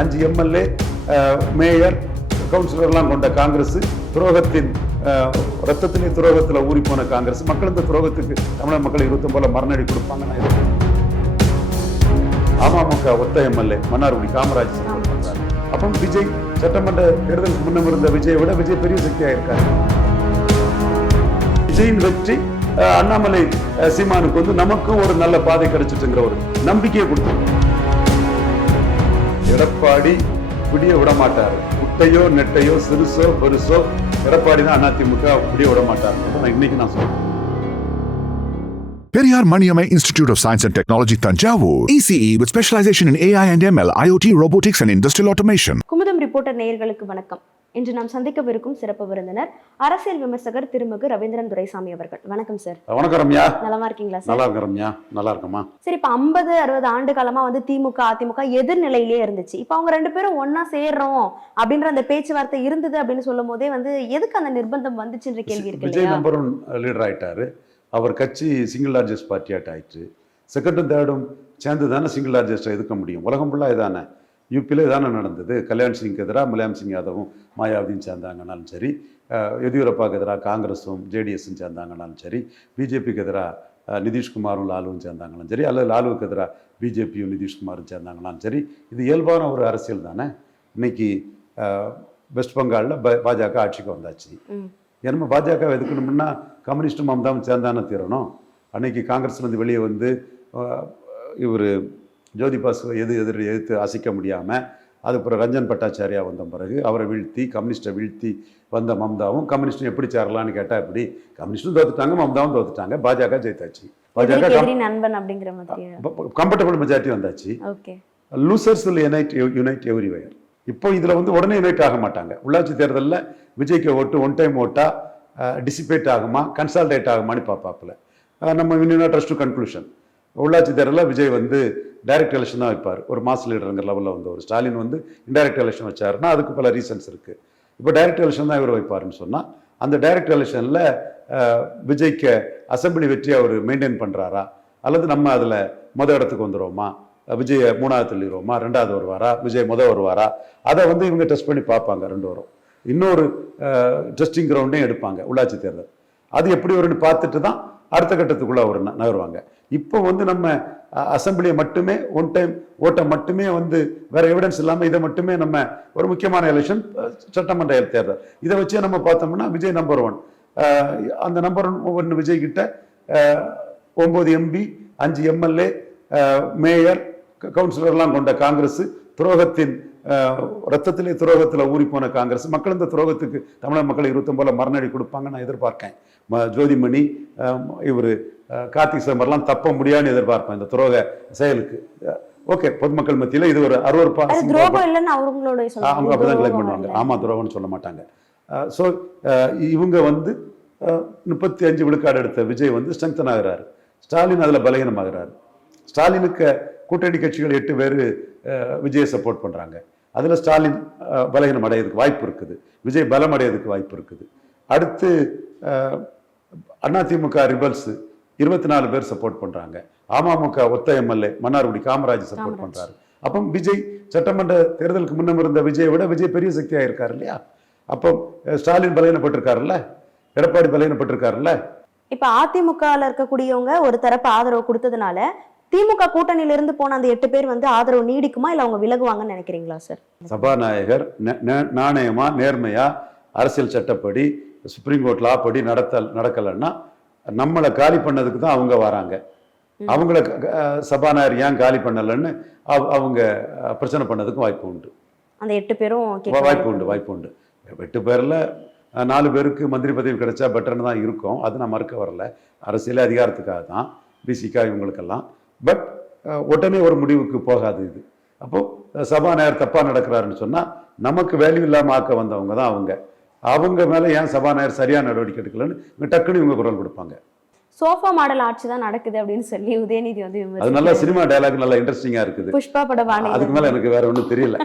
5 MLA, mayor, கவுன்சிலர்லாம் கொண்ட காங்கிரஸ், துரோகத்தின் ரத்தத்திலே துரோகத்தில் ஊறி போன காங்கிரஸ். மக்கள் இந்த துரோகத்துக்கு தமிழக மக்கள் 29 மரணடி கொடுப்பாங்க. அமமுக ஒத்த எம்எல்ஏ மன்னார்குடி காமராஜ் சப்போர்ட் பண்றாரு. அப்போ விஜய் சட்டமன்ற தேர்தலுக்கு முன்னம் இருந்த விஜயை விட விஜய் பெரிய சக்தியா இருக்காரு. விஜயின் வெற்றி அண்ணாமலை சீமானுக்கு வந்து நமக்கும் ஒரு நல்ல பாதை கிடைச்சிட்டுங்கிற ஒரு நம்பிக்கையை கொடுத்தோம். எடப்பாடி விடிய விட மாட்டாரு. குட்டையோ நெட்டையோ சிறுசோ பெருசோ எடப்பாடி தான் அதிமுக விடிய விட மாட்டாரு. இன்னைக்கு நான் சொல்றேன். Periyar Maniamai Institute of Science and Technology, Tanjavur. ECE with specialization in AI and ML, IoT, robotics and industrial automation. Kumudam reporter நேயர்களுக்கு வணக்கம். இன்று நாம் சந்திக்கவிருக்கும் சிறப்பு விருந்தினர் அரசியல் விமர்சகர் திருமிகு ரவீந்திரன் துரைசாமி அவர்கள். வணக்கம் சார். வணக்கம் ரம்யா. நலமா இருக்கீங்களா சார்? நல்லா இருக்கேன் ரம்யா. நல்லா இருக்கமா. சரி, இப்ப 50-60 ஆண்டு காலமா வந்து திமுக அதிமுக எதிர்நிலையிலேயே இருந்துச்சு. இப்ப அவங்க 2 பேரும் ஒன்னா சேர்றோம் அப்படின்ற அந்த பேச்சுவார்த்தை இருந்தது அப்படின்னு சொல்லும் போதே வந்து எதுக்கு அந்த நிர்பந்தம் வந்துச்சுன்ற கேள்வி இருக்கு. விஜய் நம்பர் 1 லீடர் ஆயிட்டாரு. அவர் கட்சி சிங்கிள் லார்ஜஸ்ட் பார்ட்டியாட் ஆயிடுச்சு. செகண்டும் தேர்டும் சேர்ந்து தானே சிங்கிள் லார்ஜஸ்ட்டை எதிர்க்க முடியும். உலகம் ஃபுல்லாக இதானே. யூபியில் இதானே நடந்தது. கல்யாண் சிங்க்கு எதிராக முலாயம் சிங் யாதவும் மாயாவதியும் சேர்ந்தாங்கனாலும் சரி, எதியூரப்பாவுக்கு எதிராக காங்கிரஸும் ஜேடிஎஸும் சேர்ந்தாங்கனாலும் சரி, பிஜேபிக்கு எதிராக நிதிஷ்குமாரும் லாலுவும் சேர்ந்தாங்கனாலும் சரி, அல்லது லாலுவுக்கு எதிராக பிஜேபியும் நிதிஷ்குமாரும் சேர்ந்தாங்கனாலும் சரி, இது இயல்பான ஒரு அரசியல் தானே. இன்னைக்கு வெஸ்ட் பெங்காலில் பாஜக ஆட்சிக்கு வந்தாச்சு. ஏன்னா பாஜக எதுக்கணும்னா கம்யூனிஸ்டும் மம்தாவும் சேர்ந்தானே தீரணும். அன்னைக்கு காங்கிரஸ்லேருந்து வெளியே வந்து இவர் ஜோதி பாசு எதிர்த்து அசைக்க முடியாமல் அதுக்கப்புறம் ரஞ்சன் பட்டாச்சாரியா வந்த பிறகு அவரை வீழ்த்தி கம்யூனிஸ்ட்டை வீழ்த்தி வந்த மம்தாவும் கம்யூனிஸ்டும் எப்படி சேரலான்னு கேட்டால் எப்படி கம்யூனிஸ்டும் தோத்துட்டாங்க, மம்தாவும் தோத்துட்டாங்க, பாஜக ஜெயித்தாச்சு. பாஜக கம்ஃபர்டபுள் மெஜாரிட்டி வந்தாச்சு. Losers will unite everywhere. இப்போ இதில் வந்து உடனே யுனைட் ஆக மாட்டாங்க. உள்ளாட்சி தேர்தலில் விஜய்க்கு ஓட்டு ஒன் டைம் ஓட்டா டிசிபேட் ஆகுமா கன்சால்டேட் ஆகுமான்னு பார்ப்பாப்புல. நம்ம இன்னும் ட்ரஸ்ட் டு கன்க்ளூஷன். உள்ளாட்சி தேர்தலில் விஜய் வந்து டைரக்ட் எலெக்ஷன் தான் வைப்பார். ஒரு மாஸ் லீடருங்கிற லெவலில் வந்து ஒரு ஸ்டாலின் வந்து இன்டைரக்ட் எலெக்ஷன் வச்சாருன்னா அதுக்கு பல ரீசன்ஸ் இருக்குது. இப்போ டைரக்ட் எலெக்ஷன் தான் இவர் வைப்பாருன்னு சொன்னால் அந்த டைரக்ட் எலெக்ஷனில் விஜய்க்கு அசம்பிளி வெற்றி அவர் மெயின்டைன் பண்ணுறாரா, அல்லது நம்ம அதில் இடத்துக்கு வந்துடுவோமா, விஜய் 3வது தள்ளிடுவோமா, 2வது வருவாரா, விஜய் வருவாரா, அதை வந்து இவங்க டெஸ்ட் பண்ணி பார்ப்பாங்க. 2 வரும். இன்னொரு டெஸ்டிங் கிரவுண்டையும் எடுப்பாங்க உள்ளாட்சி தேர்தல். அது எப்படி வரும்னு பார்த்துட்டு தான் அடுத்த கட்டத்துக்குள்ள அவர் நகருவாங்க. இப்போ வந்து நம்ம அசம்பிளியை மட்டுமே ஒன் டைம் ஓட்டை மட்டுமே வந்து வேற எவிடன்ஸ் இல்லாமல் இதை மட்டுமே நம்ம ஒரு முக்கியமான எலெக்ஷன் சட்டமன்ற தேர்தல் இதை வச்சே நம்ம பார்த்தோம்னா விஜய் நம்பர் 1. அந்த நம்பர் 1 விஜய் கிட்ட 9 எம்பி, 5 எம்எல்ஏ, மேயர், கவுன்சிலர்லாம் கொண்ட காங்கிரஸ், துரோகத்தின் ரத்தத்திலே துரோகத்தில் ஊறி போன காங்கிரஸ். மக்கள் இந்த துரோகத்துக்கு தமிழக மக்கள் 29 மரணடி கொடுப்பாங்க நான் எதிர்பார்க்கேன். ஜோதிமணி, இவர் கார்த்திக் சிதம்பரம்லாம் தப்ப முடியாதுன்னு எதிர்பார்ப்பேன் இந்த துரோக செயலுக்கு. ஓகே, பொதுமக்கள் மத்தியில் இது ஒரு அருவருப்பா அவங்க அப்படிதான் கிளைம் பண்ணுவாங்க. ஆமா, துரோகம்னு சொல்ல மாட்டாங்க. ஸோ இவங்க வந்து 35 விழுக்காடு எடுத்த விஜய் வந்து ஸ்ட்ரெங்தன் ஆகிறாரு. ஸ்டாலின் அதில் பலகீனமாகிறாரு. ஸ்டாலினுக்கு கூட்டணி கட்சிகள் 8 பேர் விஜயை சப்போர்ட் பண்ணுறாங்க. அதில் ஸ்டாலின் பலகீனம் அடையிறதுக்கு வாய்ப்பு இருக்குது, விஜய் பலம் அடையிறதுக்கு வாய்ப்பு இருக்குது. அடுத்து அதிமுக ரிபல்ஸ் 24 பேர் சப்போர்ட் பண்ணுறாங்க. அமமுக ஒத்த எம்எல்ஏ மன்னார்குடி காமராஜ் சப்போர்ட் பண்ணுறாரு. அப்போ விஜய் சட்டமன்ற தேர்தலுக்கு முன்னம் இருந்த விஜயை விட விஜய் பெரிய சக்தியாக இருக்காரு இல்லையா. அப்போ ஸ்டாலின் பலகீனப்பட்டிருக்காருல்ல, எடப்பாடி பலகீனப்பட்டிருக்காருல்ல. இப்போ அதிமுகவில் இருக்கக்கூடியவங்க ஒரு தரப்பு ஆதரவு கொடுத்ததுனால திமுக கூட்டணியிலிருந்து போன அந்த 8 பேர் வந்து ஆதரவு நீடிக்குமா இல்லை அவங்க விலகுவாங்கன்னு நினைக்கிறீங்களா சார்? சபாநாயகர் நாணயமா நேர்மையா அரசியல் சட்டப்படி சுப்ரீம் கோர்ட் லா படி நடக்கலைன்னா நம்மளை காலி பண்ணதுக்கு தான் அவங்க வராங்க. அவங்கள சபாநாயகர் ஏன் காலி பண்ணலன்னு அவங்க பிரச்சனை பண்ணதுக்கும் வாய்ப்பு உண்டு. அந்த 8 பேரும் வாய்ப்பு உண்டு. 8 பேர்ல 4 பேருக்கு மந்திரி பதவி கிடைச்சா பெட்டர்னு தான் இருக்கும். அது நான் மறுக்க வரல. அரசியல் அதிகாரத்துக்காக தான், பிசிகா இவங்களுக்கெல்லாம். பட் உடனே ஒரு முடிவுக்கு போகாது இது. அப்போ சபாநாயகர் தப்பா நடக்கிறாருன்னு சொன்னா நமக்கு வேல்யூ இல்லாம ஆக்க வந்தவங்க தான் அவங்க மேல ஏன் சபாநாயகர் சரியான நடவடிக்கை எடுக்கலன்னு டக்குன்னு இவங்க குரல் கொடுப்பாங்க. சோஃபா மாடல் ஆட்சி தான் நடக்குது அப்படின்னு சொல்லி உதயநிதி வந்து அது நல்ல சினிமா டயலாக், நல்லா இன்ட்ரெஸ்டிங்கா இருக்குது. புஷ்பா படம் அதுக்கு மேல எனக்கு வேற ஒன்றும் தெரியல.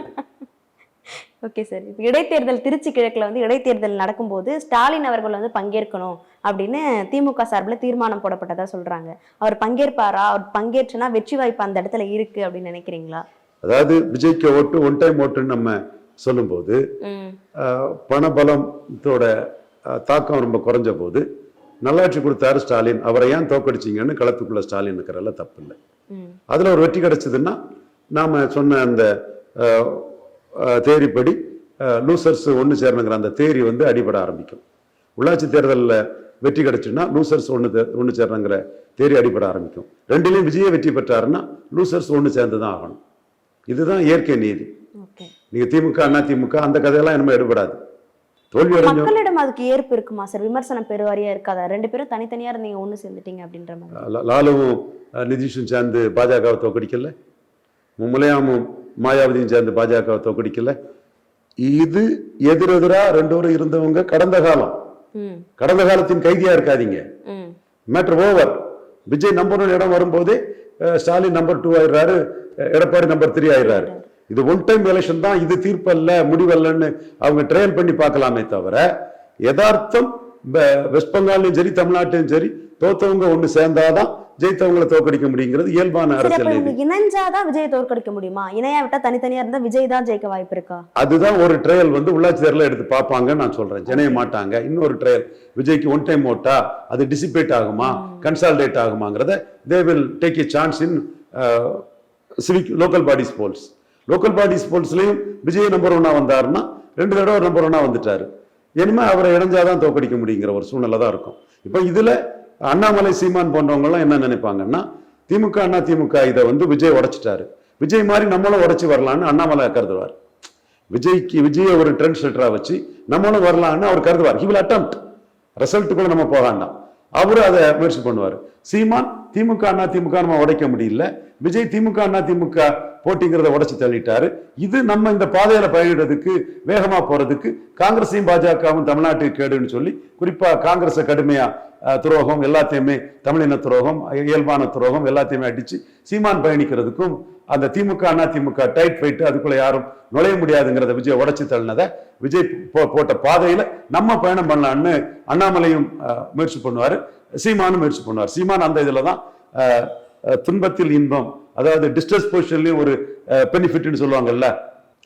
Okay sir. இப்போ இடைத்தேர்தல் திருச்சி கிழக்குல வந்து இடைத்தேர்தல் நடக்கும்போது ஸ்டாலின் அவர்கள் வந்து பங்கேற்கணும் அப்படின்னு திமுக சார்பில் தீர்மானம் போடப்பட்டதா சொல்றாங்க. அவர் பங்கேற்பாரா? அவர் பங்கேற்றுனா வெற்றி வாய்ப்பு அந்த இடத்துல இருக்கு அப்படின்னு நினைக்கிறீங்களா? அதாவது விஜய்க்கு ஓட்டு ஒன் டைம் ஓட்டுன்னு நம்ம சொல்லும்போது பணபலத்தோட தாக்கம் ரொம்ப குறைஞ்ச போது நல்லாட்சி கொடுத்தாரு ஸ்டாலின், அவரை ஏன் தோக்கடிச்சிங்கன்னு களத்துக்குள்ள ஸ்டாலின் இருக்கிறல்ல தப்பு இல்லை. அதுல ஒரு வெற்றி கிடைச்சதுன்னா நாம சொன்ன அந்த தேரிப்படி லூசர்ஸ் ஒன்று சேரணுங்கிற அந்த தேரி வந்து அடிபட ஆரம்பிக்கும். உள்ளாட்சி தேர்தலில் வெற்றி கிடைச்சுன்னா லூசர்ஸ் ஒன்று சேரணுங்கிற தேரி அடிபட ஆரம்பிக்கும். ரெண்டுலேயும் விஜய வெற்றி பெற்றாருன்னா லூசர்ஸ் ஒன்று சேர்ந்து தான் ஆகணும். இதுதான் இயற்கை நீதி. நீங்க திமுக அண்ணா திமுக அந்த கதையெல்லாம் நம்ம எடுபடாது. தோல்வி மக்களிடம் அதுக்கு ஏற்பு இருக்குமா சார்? விமர்சனம் பெருவாரியா இருக்காதா? ரெண்டு பேரும் தனித்தனியா இருந்தீங்க ஒண்ணு சேர்ந்துட்டீங்க அப்படின்ற மாதிரி. லாலுவும் நிதிஷும் சேர்ந்து பாஜகவை தோக்கடிக்கல, முலையாமும் மாயாவதியும் சேர்ந்து பாஜகவை தோக்கடிக்கல. இது எதிரெதிரா ரெண்டு பேரும் இருந்தவங்க கடந்த காலத்தின் கைதியா இருக்காதீங்க. Matter over. விஜய் நம்பர் 1 இடம் வரும்போதே ஸ்டாலின் நம்பர் 2 ஆயிடுறாரு, எடப்பாடி நம்பர் 3 ஆயிடுறாரு. இது ஒன் டைம் எலெக்ஷன் தான், இது தீர்ப்பல்ல முடிவல்லன்னு அவங்க ட்ரையல் பண்ணி பார்க்கலாமே தவிர யதார்த்தம் வெஸ்ட் பெங்காலையும் சரி தமிழ்நாட்டிலும் சரி தோத்தவங்க ஒண்ணு சேர்ந்தாதான் ஜெயித்தவங்களை தோற்கடிக்க முடியுங்கிறது இயல்பான அரசியல். இணைஞ்சாதான் விஜய் தோற்கடிக்க முடியுமா? இணையா விட்டா தனித்தனியா இருந்தா விஜய் தான் ஜெயிக்க வாய்ப்பு இருக்கா? அதுதான் ஒரு ட்ரையல் வந்து உள்ளாட்சி தேர்தல எடுத்து பார்ப்பாங்க. நான் சொல்றேன் ஜெயிக்க மாட்டாங்க. இன்னொரு ட்ரையல் விஜய்க்கு ஒன் டைம் ஓட்டா அது டிசிபேட் ஆகுமா கன்சால்டேட் ஆகுமாங்கிறத they will take a chance in civic local bodies polls. Local bodies போல்ஸ்லயும் விஜய் நம்பர் 1 வந்தாருன்னா 2 தடவை நம்பர் 1 வந்துட்டாரு. இனிமே அவரை இணைஞ்சாதான் தோக்கடிக்க முடியுங்கிற ஒரு சூழ்நிலை தான் இருக்கும். இப்ப இதுல அண்ணாமலை சீமான் போன்றவங்க எல்லாம் என்ன நினைப்பாங்கன்னா திமுக அண்ணா திமுக இதை வந்து விஜய் உடைச்சிட்டாரு, விஜய் மாதிரி நம்மளும் உடைச்சு வரலான்னு அண்ணாமலை கருதுவார். விஜய ஒரு ட்ரெண்ட் செட்டரா வச்சு நம்மளும் வரலான்னு அவர் கருதுவார். He will attempt. ரிசல்ட்டுக்குள்ள நம்ம போக வேண்டாம், அவரு அதை முயற்சி பண்ணுவார். சீமான் திமுக அண்ணா திமுக நம்ம உடைக்க முடியல, விஜய் திமுக அண்ணா திமுக போட்டிங்கிறத உடைச்சு தள்ளிட்டாரு. இது நம்ம இந்த பாதையில பயணிடுறதுக்கு வேகமா போறதுக்கு காங்கிரஸையும் பாஜகவும் தமிழ்நாட்டுக்கு கேடுன்னு சொல்லி குறிப்பா காங்கிரஸை கடுமையா துரோகம் எல்லாத்தையுமே தமிழின துரோகம் இயல்பான துரோகம் எல்லாத்தையுமே அடிச்சு சீமான் பயணிக்கிறதுக்கும் அந்த திமுக அண்ணா திமுக டைட் ஃபைட் அதுக்குள்ள யாரும் நுழைய முடியாதுங்கிறத விஜய் உடைச்சு தள்ளினதை விஜய் போட்ட பாதையில நம்ம பயணம் பண்ணலான்னு அண்ணாமலையும் முயற்சி பண்ணுவாரு, சீமானும் முயற்சி பண்ணுவார். சீமான் அந்த இதுலதான் துன்பத்தில் இன்பம், அதாவது டிஸ்ட்ரெஸ் பொசிஷன்லயும் ஒரு பெனிஃபிட்னு சொல்லுவாங்கல்ல,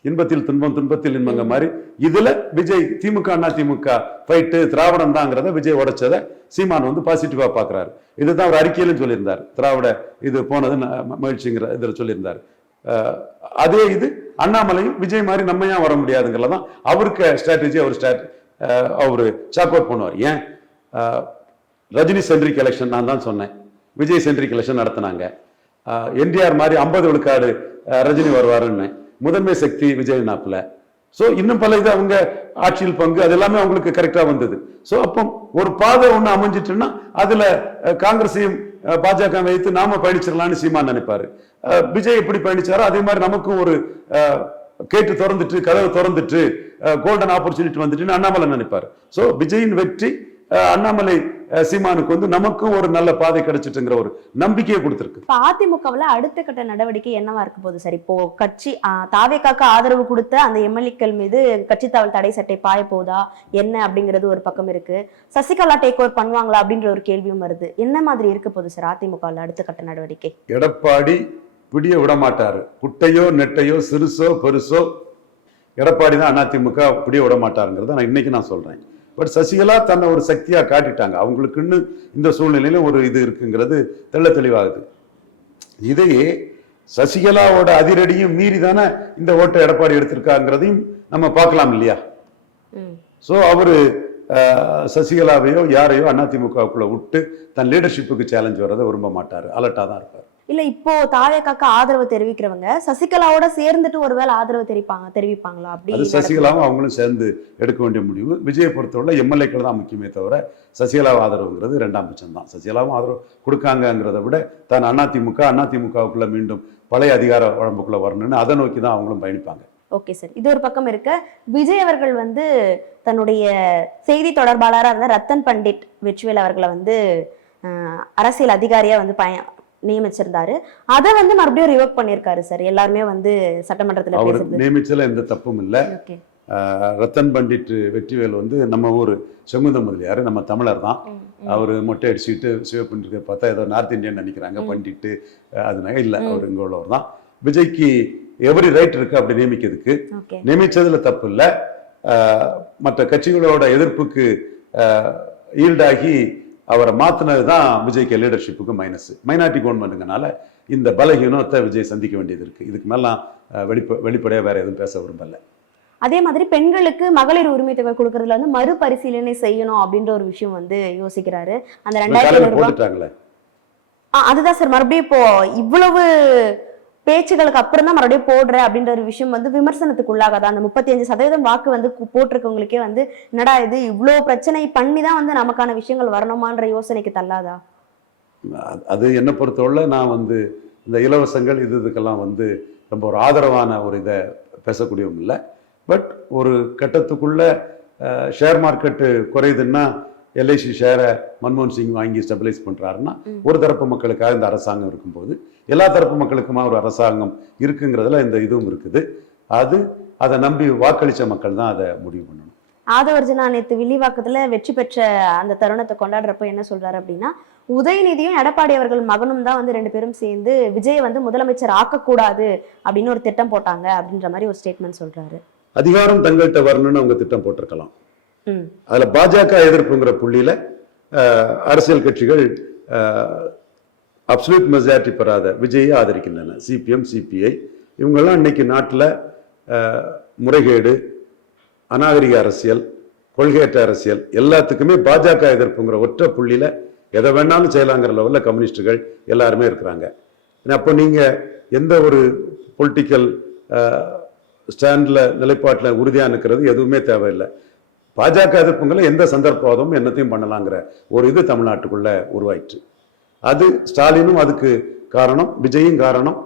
இன்பத்தில் துன்பம் துன்பத்தில் இன்பங்க மாதிரி இதுல விஜய் திமுக அண்ணா திமுக ஃபைட்டு திராவிடம் தாங்கிறத விஜய் உடைச்சதை சீமான் வந்து பாசிட்டிவா பாக்குறாரு. இதுதான் அவர் அறிக்கையிலும் சொல்லியிருந்தார், திராவிட இது போனது மகிழ்ச்சிங்கிற இதுல சொல்லியிருந்தார். அதே இது அண்ணாமலையும் விஜய் மாதிரி நம்ம ஏன் வர முடியாதுங்கிறதான் அவருக்கு ஸ்ட்ராட்டஜி அவரு சாக் அவுட் பண்ணுவார். ஏன் ரஜினி சென்ட்ரிக் எலெக்ஷன் நான் தான் சொன்னேன், விஜய் சென்ட்ரிக் எலெக்ஷன் நடத்தினாங்க. என்டிஆர் மாதிரி 50 விழுக்காடு ரஜினி வருவாருன்னு முதன்மை சக்தி விஜய் நாப்புல. சோ இன்னும் பல இது அவங்க ஆட்சியில் பங்கு அது எல்லாமே அவங்களுக்கு கரெக்டா வந்தது. சோ அப்போ ஒரு பாதை ஒண்ணு அமைஞ்சிட்டுன்னா அதுல காங்கிரஸையும் பாஜக வைத்து நாம பயணிச்சிடலாம்னு சீமான் நினைப்பாரு. விஜய் எப்படி பயணிச்சாரோ அதே மாதிரி நமக்கும் ஒரு கேட்டு திறந்துட்டு கதவை திறந்துட்டு கோல்டன் ஆப்பர்ச்சுனிட்டி வந்துட்டு அண்ணாமலை நினைப்பாரு. சோ விஜயின் வெற்றி அண்ணாமலை சீமானுக்கு வந்து நமக்கும் ஒரு நல்ல பாதை கிடைச்சிட்டுங்கிற ஒரு நம்பிக்கையை கொடுத்திருக்கு. அதிமுகவுல அடுத்த கட்ட நடவடிக்கை என்னவா இருக்க போகுது சார்? இப்போ கட்சி தாவேக்காக்கு ஆதரவு கொடுத்த அந்த எம்எல்ஏக்கள் மீது கட்சி தாவல் தடை சட்டை பாய போதா என்ன அப்படிங்கிறது ஒரு பக்கம் இருக்கு. சசிகலா டேக் ஓவர் பண்ணுவாங்களா அப்படின்ற ஒரு கேள்வியும் வருது. என்ன மாதிரி இருக்க போகுது சார் அதிமுகவுல அடுத்த கட்ட நடவடிக்கை? எடப்பாடி பிடிய விட மாட்டாரு. குட்டையோ நெட்டையோ சிறுசோ பெருசோ எடப்பாடி தான் அதிமுக பிடிய விட மாட்டாருங்கிறத நான் இன்னைக்கு சொல்றேன். பட் சசிகலா தன்னை ஒரு சக்தியா காட்டிட்டாங்க. அவங்களுக்குன்னு இந்த சூழ்நிலையில ஒரு இது இருக்குங்கிறது தெள்ள தெளிவாகுது. இதையே சசிகலாவோட அதிரடியும் மீறி தானே இந்த ஓட்டை எடப்பாடி எடுத்திருக்காங்கிறதையும் நம்ம பார்க்கலாம் இல்லையா? சோ அவரு சசிகலாவையோ யாரையோ அதிமுகவுக்குள்ள விட்டு தன் லீடர்ஷிப்புக்கு சேலஞ்ச் வர்றதை விரும்ப மாட்டாரு, அலர்ட்டா தான் இருப்பாரு. இல்ல இப்போ தாவேக்காக்கு ஆதரவு தெரிவிக்கிறவங்க சசிகலாவோட சேர்ந்துட்டு ஒருவேளை ஆதரவு தெரிவிப்பாங்களா? அப்படி சசிகலாவும் அவங்களும் சேர்ந்து எடுக்க வேண்டிய முடிவு. விஜயை பொறுத்தவரை எம்எல்ஏக்கள் தான் முக்கியமே தவிர சசிகலாவும் ஆதரவுங்கிறது 2ஆம் பட்சம் தான். சசிகலாவும் ஆதரவு கொடுக்காங்கிறத விட தான் அதிமுகவுக்குள்ள மீண்டும் பழைய அதிகார வரம்புக்குள்ள வரணும்னு அதை நோக்கி தான் அவங்களும் பயணிப்பாங்க. ஓகே சார், இது ஒரு பக்கம் இருக்க. விஜய் அவர்கள் வந்து தன்னுடைய செய்தி தொடர்பாளராக இருந்த ரத்தன் பண்டிட் வெற்றிவேல் அவர்களை வந்து அரசியல் அதிகாரியா வந்து நியமிச்சிருந்தாரு. அதை வந்து மறுபடியும் ரிவோக் பண்ணியிருக்காரு சார். எல்லாருமே வந்து சட்டமன்றத்தில் பேசுறது நியமிச்சல எந்த தப்பும் இல்லை. ரத்தன் பண்டிட் வெற்றிவேல் வந்து நம்ம ஊர் செங்குந்த முதலியார், நம்ம தமிழர் தான். அவரு மொட்டை அடிச்சுட்டு சிவப்பு பார்த்தா ஏதோ நார்த் இந்தியன் நினைக்கிறாங்க பண்டிட்டு, அதனால இல்லை, அவர் இங்கே உள்ளவர் தான். விஜய்க்கு எவரி ரைட் இருக்கு அப்படி நியமிக்கிறதுக்கு. ஓகே நியமிச்சதுல தப்பு இல்லை. மற்ற கட்சிகளோட எதிர்ப்புக்கு ஈல்டாகி அவரை மாத்தினது தான் விஜய்க்கு லீடர்ஷிப்புக்கு மைனஸ். மைனாரிட்டி கவர்மெண்ட்டுங்கனால இந்த பலகீனத்தை விஜய் சந்திக்க வேண்டியது இருக்கு. இதுக்கு மேலாம் வெளிப்படையா வேற எதுவும் பேச விரும்பல. அதே மாதிரி பெண்களுக்கு மகளிர் உரிமை தொகை கொடுக்கறதுல வந்து மறுபரிசீலனை செய்யணும் அப்படின்ற ஒரு விஷயம் வந்து யோசிக்கிறாரு. அந்த 2500 ரூபாய் போட்டுட்டாங்களே. அதுதான் சார், மறுபடியும் இப்போ இவ்வளவு பேச்சுகளுக்கு அப்புறம் தான் மறுபடியும் போடுற அப்படின்ற ஒரு விஷயம் வந்து விமர்சனத்துக்கு உள்ளாகாது. அந்த 35% வாக்கு வந்து போட்டிருக்கவங்களுக்கே வந்து என்னடா இது இவ்வளவு பிரச்சனை பண்ணி தான் வந்து நமக்கான விஷயங்கள் வரணுமான்ற யோசனைக்கு தள்ளாதா? அது என்ன பொறுத்தவரை நான் வந்து இந்த இலவசங்கள் இதுக்கெல்லாம் வந்து ரொம்ப ஒரு ஆதரவான ஒரு இதை பேசக்கூடியவும் இல்லை. பட் ஒரு கட்டத்துக்குள்ள ஷேர் மார்க்கெட்டு குறையுதுன்னா எல்ஐசி ஷேரை மன்மோகன் சிங் வாங்கி ஸ்டெபிலைஸ் பண்றாருன்னா ஒரு தரப்பு மக்களுக்காக இந்த அரசாங்கம் இருக்கும்போது எல்லா தரப்பு மக்களுக்குமா ஒரு அரசாங்கம் இருக்குங்கிறதுல இந்த இதுவும் இருக்குது. அதை நம்பி வாக்களிச்ச மக்கள் தான் அதை முடிவு பண்ணணும். ஆதவர்ஜனா நேற்று வில்லிவாக்கத்துல வெற்றி பெற்ற அந்த தருணத்தை கொண்டாடுறப்ப என்ன சொல்றாரு அப்படின்னா, உதயநிதியும் எடப்பாடி அவர்கள் மகனும் தான் வந்து 2 பேரும் சேர்ந்து விஜய் வந்து முதலமைச்சர் ஆக்கக்கூடாது அப்படின்னு ஒரு திட்டம் போட்டாங்க அப்படின்ற மாதிரி ஒரு ஸ்டேட்மெண்ட் சொல்றாரு. அதிகாரம் தங்கள்கிட்ட வரணும்னு அவங்க திட்டம் போட்டிருக்கலாம். அதுல பாஜக எதிர்ப்புங்கிற புள்ளியில அரசியல் கட்சிகள் அப்சல்யூட் மெஜாரிட்டி பெறாத விஜயை ஆதரிக்கின்றன. சிபிஎம், சிபிஐ இவங்கெல்லாம் இன்னைக்கு நாட்டில் முறைகேடு, அநாகரிக அரசியல், கொள்கையற்ற அரசியல் எல்லாத்துக்குமே பாஜக எதிர்ப்புங்கிற ஒற்றை புள்ளியில எதை வேணாலும் செய்யலாங்கிற லெவலில் கம்யூனிஸ்டுகள் எல்லாருமே இருக்கிறாங்க. அப்போ நீங்க எந்த ஒரு பொலிட்டிக்கல் ஸ்டாண்டில் நிலைப்பாட்டில் உறுதியாக இருக்கிறது எதுவுமே தேவையில்லை. பாஜக எதிர்ப்புங்களை எந்த சந்தர்ப்பவாதமும் என்னத்தையும் பண்ணலாங்கிற ஒரு இது தமிழ்நாட்டுக்குள்ள உருவாயிற்று. அது ஸ்டாலினும் அதுக்கு காரணம், விஜயும் காரணம்,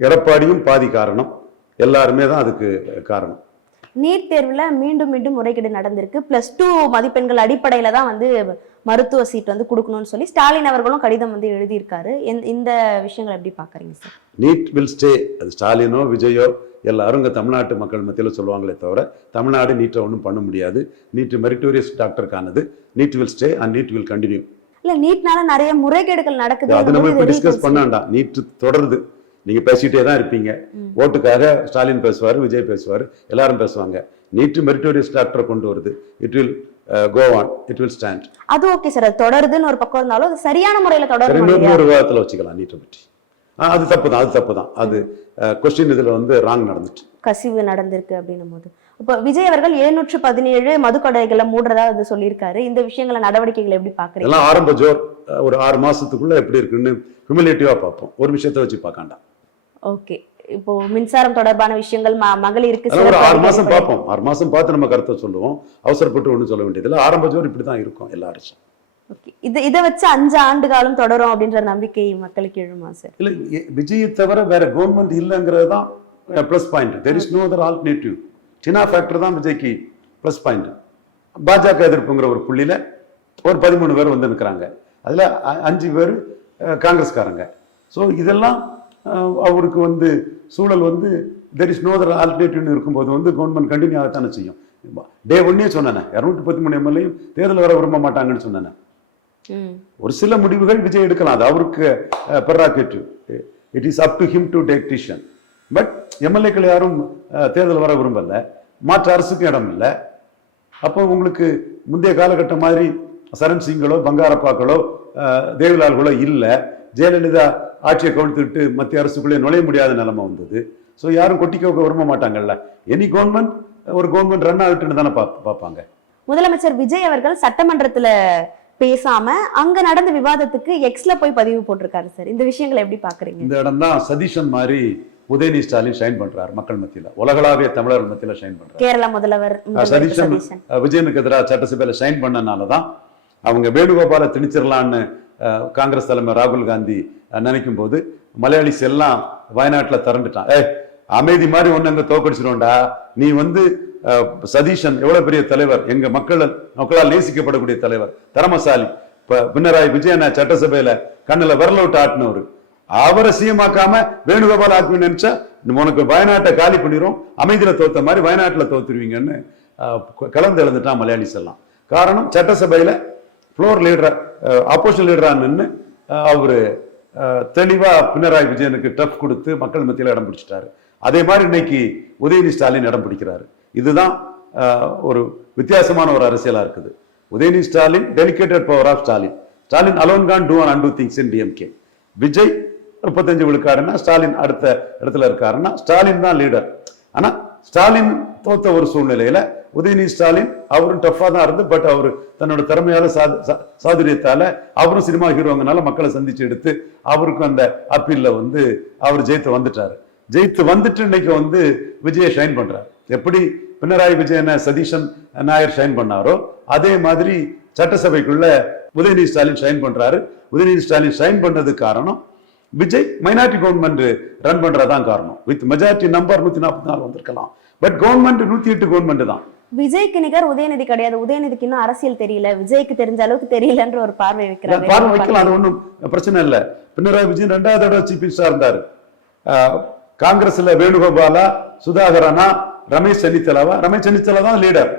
எடப்பாடியும் பாதி காரணம், எல்லாருமே தான் அதுக்கு காரணம். நீட் தேர்வுல மீண்டும் மீண்டும் முறைகேடு நடந்திருக்கு. +2 மதிப்பெண்கள் அடிப்படையில தான் வந்து மருத்துவ சீட் வந்து கொடுக்கணும்னு சொல்லி ஸ்டாலின் அவர்களும் கடிதம் வந்து எழுதியிருக்காரு. இந்த விஷயங்களை எப்படி பாக்குறீங்க சார்? NEET will stay. அது ஸ்டாலினோ விஜயோ எல்லாரும் இங்கே தமிழ்நாட்டு மக்கள் மத்தியில் சொல்லுவாங்களே தவிர தமிழ்நாடு நீட்டை ஒன்றும் பண்ண முடியாது. நீட் மெரிட்டோரியஸ் டாக்டருக்கானது. NEET will stay and NEET will continue. இல்ல நீட்னால நிறைய முறைகேடுகள் நடக்குது. அது நம்ம இப்ப டிஸ்கஸ் பண்ணாண்டா. நீட் தொடருது. நீங்க பேசிட்டே தான் இருப்பீங்க. ஓட்டுக்காக ஸ்டாலின் பேசுவாரு, விஜய் பேசுவாரு, எல்லாரும் பேசுவாங்க. நீட் மெரிட்டோரியஸ் டாக்டரை கொண்டு வருது. It will go on, it will stand. அது ஓகே சார், அது தொடருதுன்னு ஒரு பக்கம் இருந்தாலும் அது சரியான முறையில தொடரும். இன்னொரு விவாதத்தில் வச்சுக்கலாம் நீட்டை பற்றி. அது தப்பு தான். அது கொஸ்டின் இதுல வந்து ராங் நடந்துச்சு, கசிவு நடந்திருக்கு அப்படின்னும் போது இப்போ விஜய் அவர்கள் 717 மதுக்கடைகளை மூடுறதா வந்து சொல்லியிருக்காரு. இந்த விஷயங்களை நடவடிக்கைகளை எப்படி பாக்குறீங்க? எல்லாம் ஆரம்ப ஜோர். ஒரு 6 மாசத்துக்குள்ள எப்படி இருக்குன்னு குமுலேட்டிவா பார்ப்போம். ஒரு விஷயத்தை வச்சு பார்க்காண்டா. ஓகே, இப்போ மின்சாரம் தொடர்பான விஷயங்கள் மகளிருக்கு ஒரு 6 மாசம் பார்ப்போம். 6 மாசம் பார்த்து நம்ம கருத்தை சொல்லுவோம். அவசரப்பட்டு ஒன்றும் சொல்ல வேண்டியதில்லை. ஆரம்ப ஜோர் இப்படிதான் இருக்கும் எல்லா அரசும். இதை வச்சு 5 ஆண்டு காலம் தொடரும் அப்படின்ற நம்பிக்கை மக்களுக்கு எழுமா சார்? இல்ல, விஜயை தவிர வேற கவர்மெண்ட் இல்லைங்கிறது தான் plus point. There is no other alternative. சினா ஃபேக்டர் தான் விஜய்க்கு பிளஸ் பாயிண்ட். பாஜக எதிர்ப்புங்கிற ஒரு புள்ளியில ஒரு 13 பேர் வந்து நிற்கிறாங்க. அதுல 5 பேர் காங்கிரஸ்காரங்க. ஸோ இதெல்லாம் அவருக்கு வந்து சூழல் வந்து தெர் இஸ் நோ அதர் ஆல்டர்னேட்டிவ்னு இருக்கும்போது வந்து கவர்மெண்ட் கண்டினியூ ஆகத்தானே செய்யும். டே ஒன்னே சொன்னேன், 213 எம்எல்ஏயும் தேர்தல் வர விரும்ப மாட்டாங்கன்னு சொன்னேன். ஒரு சில முடிவுகள் விஜய் எடுக்கலாம். அது அவருக்கு prerogative. It is up to him to take decision. But எம்எல்ஏக்கள் யாரும் தேர்தல் வர விரும்பல. மாற்று அரசுக்கும் இடம் இல்லை. அப்போ உங்களுக்கு முந்தைய காலகட்டம் மாதிரி சரண் சிங்களோ பங்காரப்பாக்களோ தேவிலால்களோ இல்லை. ஜெயலலிதா ஆட்சியை கவிழ்த்துட்டு மத்திய அரசுக்குள்ளே நுழைய முடியாத நிலைமை வந்தது. ஸோ யாரும் கொட்டிக்க விரும்ப மாட்டாங்கல்ல. எனி கவர்மெண்ட் ஒரு கவர்மெண்ட் ரன் ஆகிட்டுன்னு தானே பார்ப்பாங்க. முதலமைச்சர் விஜய் அவர்கள் சட்டமன்றத்துல பேசாம அங்க நடந்த விவாதத்துக்கு எக்ஸ்ல போய் பதிவு போட்டிருக்காரு சார். இந்த விஷயங்களை எப்படி பாக்குறீங்க? இந்த இடம் தான் சதீஷன் மாதிரி உதயநிதி ஸ்டாலின் ஷைன் பண்றாரு மக்கள் மத்தியில, உலகளாவிய தமிழர் மத்தியில ஷைன் பண்றாரு. கேரள முதல்வர் சதீஷன் விஜயனுக்கு எதிராக சட்டசபையில ஷைன் பண்ணனாலதான் அவங்க வேணுகோபால திணிச்சிடலான்னு காங்கிரஸ் தலைமை ராகுல் காந்தி நினைக்கும் போது மலையாளிஸ் எல்லாம் வயநாட்டுல திரண்டுட்டான். அமைதி மாதிரி ஒண்ணு அங்க தோக்கடிச்சிருவோண்டா. நீ வந்து சதீஷன் எவ்வளவு பெரிய தலைவர், எங்க மக்களால் நேசிக்கப்படக்கூடிய தலைவர், திறமசாலி. பினராயி விஜயனை சட்டசபையில கண்ணுல விரல விட்டு ஆட்டினவரு. அவரை சீமாக்காம வேணுகோபால் ஆக்குன்னு நினைச்சா உனக்கு வயநாட்டை காலி பண்ணிரும், அமைதியில தோத்த மாதிரி வயநாட்டுல தோத்துருவீங்கன்னு கலந்து எழுந்துட்டான் மலையாளிஸ் எல்லாம். காரணம், சட்டசபையில ஃப்ளோர் லீடரா ஆப்போசிஷன் லீடரா நின்று அவரு தெளிவா பினராயி விஜயனுக்கு டஃப் கொடுத்து மக்கள் மத்தியில இடம் பிடிச்சிட்டாரு. அதே மாதிரி இன்னைக்கு உதயநிதி ஸ்டாலின் இடம் பிடிக்கிறாரு. இதுதான் ஒரு வித்தியாசமான ஒரு அரசியலா இருக்குது. Udhayanidhi Stalin delegated power of Stalin. Stalin alone can do and undo things in DMK. Vijay 35 விழுக்காடுன்னா ஸ்டாலின் அடுத்த இடத்துல இருக்காருன்னா ஸ்டாலின் தான் லீடர். ஆனா ஸ்டாலின் தோத்த ஒரு சூழ்நிலையில உதயநிதி ஸ்டாலின் அவரும் டஃபா தான் இருந்து, பட் அவர் தன்னோட திறமையால சாதுரியத்தால அவரும் சினிமா ஹீரோங்கனால மக்களை சந்திச்சு எடுத்து அவருக்கும் அந்த அப்பீல்ல வந்து அவர் ஜெயித்து வந்துட்டு இன்னைக்கு விஜயை ஷைன் பண்றாரு. எப்படி பினராயி விஜயனை சதீஷன் நாயர் ஷைன் பண்ணாரோ அதே மாதிரி சட்டசபைக்குள்ள உதயநிதி ஸ்டாலின் ஷைன் பண்றாரு. உதயநிதி ஸ்டாலின் ஷைன் பண்ணது காரணம் விஜய் மைனாரிட்டி கவர்மெண்ட் ரன் பண்றதான் காரணம். வித் மெஜாரிட்டி நம்பர் 144 வந்திருக்கலாம், பட் கவர்மெண்ட் 108 கவர்மெண்ட் தான். விஜய்க்கு நிகர் உதயநிதி கிடையாது. உதயநிதிக்கு இன்னும் அரசியல் தெரியல, விஜய்க்கு தெரிஞ்ச அளவுக்கு தெரியலன்ற ஒரு பார்வை வைக்கிறாங்க. பார்வை வைக்கலாம், அது ஒன்றும் பிரச்சனை இல்லை. பினராயி விஜயன் 2வது தடவை சீஃப் மினிஸ்டரா இருந்தாரு. காங்கிரஸ்ல வேணுகோபாலா, சுதாகரனா, ரமேஷ் சென்னித்தலாவா? ரமேஷ் சென்னித்தலா தான் லீடர்.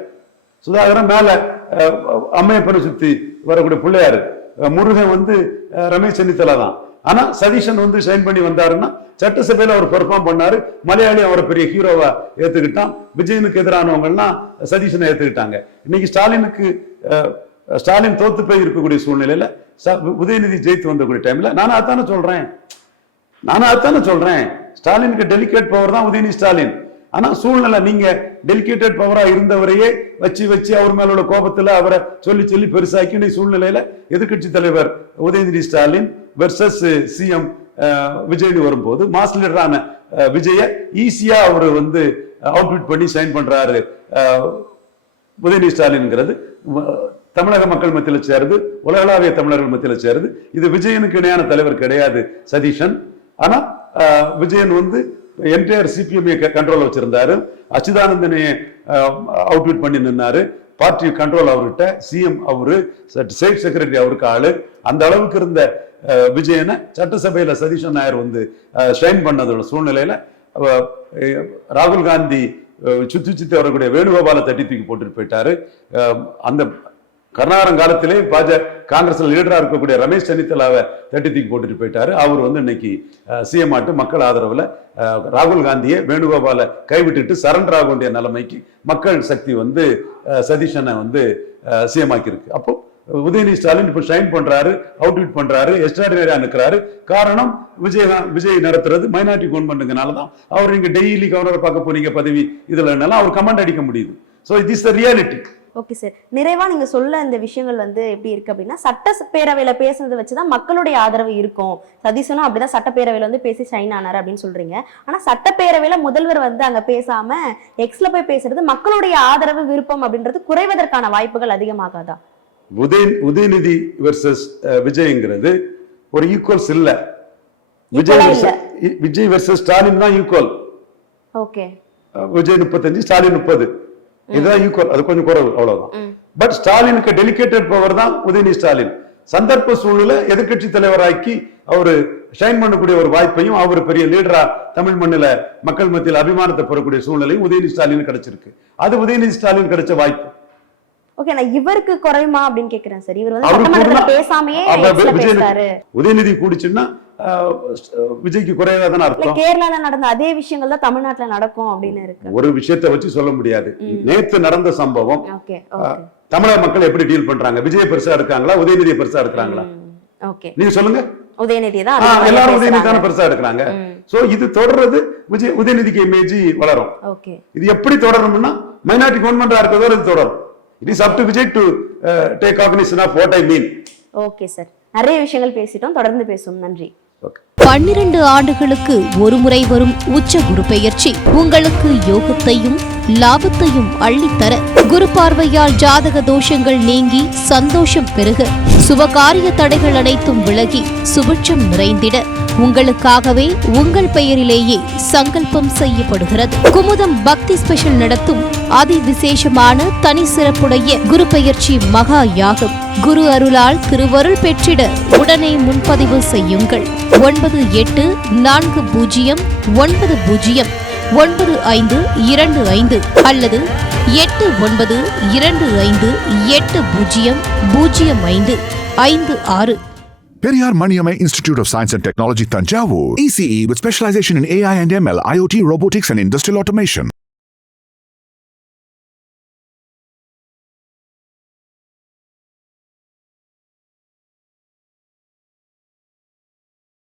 சுதாகரன் மேல அம்மையப்பனை சுத்தி வரக்கூடிய பிள்ளையாரு. முருகன் ரமேஷ் சென்னித்தலா தான். ஆனா சதீஷன் ஷைன் பண்ணி வந்தாருன்னா சட்டசபையில அவர் பெர்ஃபார்ம் பண்ணாரு. மலையாளி அவரை பெரிய ஹீரோவா ஏத்துக்கிட்டான். விஜயனுக்கு எதிரானவங்க எல்லாம் சதீஷனை ஏத்துக்கிட்டாங்க. இன்னைக்கு ஸ்டாலின் தோத்து போய் இருக்கக்கூடிய சூழ்நிலையில உதயநிதி ஜெயித்து வந்தக்கூடிய டைம்ல நானும் அதானே சொல்றேன். ஸ்டாலினுக்கு டெலிகேட் பவர் தான் உதயநிதி ஸ்டாலின். ஆனா சூழ்நிலை நீங்க டெலிகேட்டட் பவரா இருந்தவரையே வச்சு அவர் மேல உள்ள கோபத்துல அவரை சொல்லி பெருசாக்கி சூழ்நிலையில எதிர்கட்சி தலைவர் உதயநிதி ஸ்டாலின் வெர்சஸ் சிஎம் விஜய் வரும்போது மாஸ் லீடரான விஜய ஈஸியா அவரு அவுட்விட் பண்ணி சைன் பண்றாரு. உதயநிதி ஸ்டாலின்ங்கிறது தமிழக மக்கள் மத்தியில சேருது, உலகளாவிய தமிழர்கள் மத்தியில சேருது. இது விஜயனுக்கு இணையான தலைவர் கிடையாது சதீஷன். ஆனா விஜயன் என்டையர் சிபிஎம் கண்ட்ரோல் வச்சிருந்தாரு. அச்சுதானந்தனை அவுட்விட் பண்ணி நின்னாரு. பார்ட்டி கண்ட்ரோல் அவர்கிட்ட, சிஎம் அவரு, ஸ்டேட் செக்ரட்டரி அவருக்கு ஆளு. அந்த அளவுக்கு இருந்த விஜயனை சட்டசபையில சதீஷன் நாயர் ஷைன் பண்ணதோட சூழ்நிலையில ராகுல் காந்தி சுத்தி வரக்கூடிய வேணுகோபால தட்டி தூக்கி போட்டுட்டு போயிட்டாரு. அந்த கர்நாடகம் காலத்திலே காங்கிரஸ்ல லீடரா இருக்கக்கூடிய ரமேஷ் சென்னித்தலாவை தட்டி தூக்கி போட்டுட்டு போயிட்டாரு. அவர் இன்னைக்கு சிஎம் ஆட்டு மக்கள் ஆதரவுல ராகுல் காந்தியை வேணுகோபால கைவிட்டுட்டு சரண்டர் ஆக வேண்டிய நிலைமைக்கு மக்கள் சக்தி சதீஷனை சிஎம் ஆக்கி இருக்கு. அப்போ உதயநிதி ஸ்டாலின் இப்ப ஷைன் பண்றாரு, அவுட்விட் பண்றாரு, எக்ஸ்ட்ராடினரியா நிற்கிறாரு. காரணம் விஜய் நடத்துறது மைனாரிட்டி கவர்மெண்ட்னாலதான். அவர் நீங்க டெய்லி கவர்னரை பார்க்க போனீங்க பதவி இதுல அவர் கமெண்ட் அடிக்க முடியுது. So it is the reality. Okay sir, நிறைவா நீங்க சொல்ல இந்த விஷயங்கள் எப்படி இருக்கு அப்படின்னா, சட்டப்பேரவையில பேசுறதை வச்சுதான் மக்களுடைய ஆதரவு இருக்கும். சதீஷனும் அப்படிதான் சட்டப்பேரவையில பேசி ஷைன் ஆனாரு அப்படின்னு சொல்றீங்க. ஆனா சட்டப்பேரவையில முதல்வர் அங்க பேசாம எக்ஸ்ல போய் பேசுறது மக்களுடைய ஆதரவு விருப்பம் அப்படின்றது குறைவதற்கான வாய்ப்புகள் அதிகமாகாதா? உதயநிதி வெர்சஸ் விஜய்ங்கிறது ஒரு ஈக்குவல்ஸ் இல்ல. விஜய் வெர்சஸ் ஸ்டாலின் தான் ஈக்குவல். ஓகே, விஜய் 35, ஸ்டாலின் 30, இதுதான் ஈக்குவல். அது கொஞ்சம் குறைவு, அவ்வளவுதான். பட் ஸ்டாலினுக்கு டெலிகேட்டட் பவர் தான் உதயநிதி ஸ்டாலின். சந்தர்ப்ப சூழ்நிலை எதிர்கட்சி தலைவராக்கி அவரு ஷைன் பண்ணக்கூடிய ஒரு வாய்ப்பையும், அவர் பெரிய லீடரா தமிழ் மண்ணில மக்கள் மத்தியில் அபிமானத்தை பெறக்கூடிய சூழ்நிலையும் உதயநிதி ஸ்டாலின் கிடைச்சிருக்கு. அது உதயநிதி ஸ்டாலின் கிடைச்ச வாய்ப்பு. ஓகே, நான் இவருக்கு குறையுமா அப்படின்னு கேக்குறேன் சார். இவர் பேசாமையே உதயநிதி கூடிச்சுன்னா விஜய்க்கு குறையாதான் அர்த்தம். கேரளால நடந்த அதே விஷயங்கள் தான் தமிழ்நாட்டுல நடக்கும் அப்படின்னு இருக்கு. ஒரு விஷயத்தை வச்சு சொல்ல முடியாது. நேத்து நடந்த சம்பவம் தமிழக மக்கள் எப்படி டீல் பண்றாங்க? விஜய் பெருசா எடுக்காங்களா, உதயநிதியை பெருசா எடுக்கிறாங்களா? நீங்க சொல்லுங்க. உதயநிதி தான், எல்லாரும் உதயநிதி தானே பெருசா எடுக்கிறாங்க. சோ இது தொடர்றது உதயநிதிக்கு இமேஜ் வளரும். இது எப்படி தொடரணும்னா மைனாரிட்டி கவர்மெண்டா இருக்கிறதோ இது தொடரும். It is up to Vijay to take cognizance of what I mean. Okay sir, நிறைய விஷயங்கள் பேசிட்டோம், தொடர்ந்து பேசுவோம். நன்றி. 12 ஆண்டுகளுக்கு ஒரு முறை வரும் உச்ச குரு பெயர்ச்சி உங்களுக்கு யோகத்தையும் லாபத்தையும் அள்ளித்தர, குரு பார்வையால் ஜாதக தோஷங்கள் நீங்கி சந்தோஷம் பெருக, சுபகாரிய தடைகள் அனைத்தும் விலகி சுபிட்சம் நிறைந்திட உங்களுக்காகவே உங்கள் பெயரிலேயே சங்கல்பம் செய்யப்படுகிறது. குமுதம் பக்தி ஸ்பெஷல் நடத்தும் அதி விசேஷமான தனி சிறப்புடைய குரு பெயர்ச்சி மகா யாகம். குரு அருளால் திருவருள் பெற்றிட உடனே முன்பதிவு செய்யுங்கள். 9840909525 அல்லது 8925800556. Periyar Maniamai Institute of Science and Technology, Tanjavur. ECE with specialization in AI and ML, IoT, robotics, and industrial automation.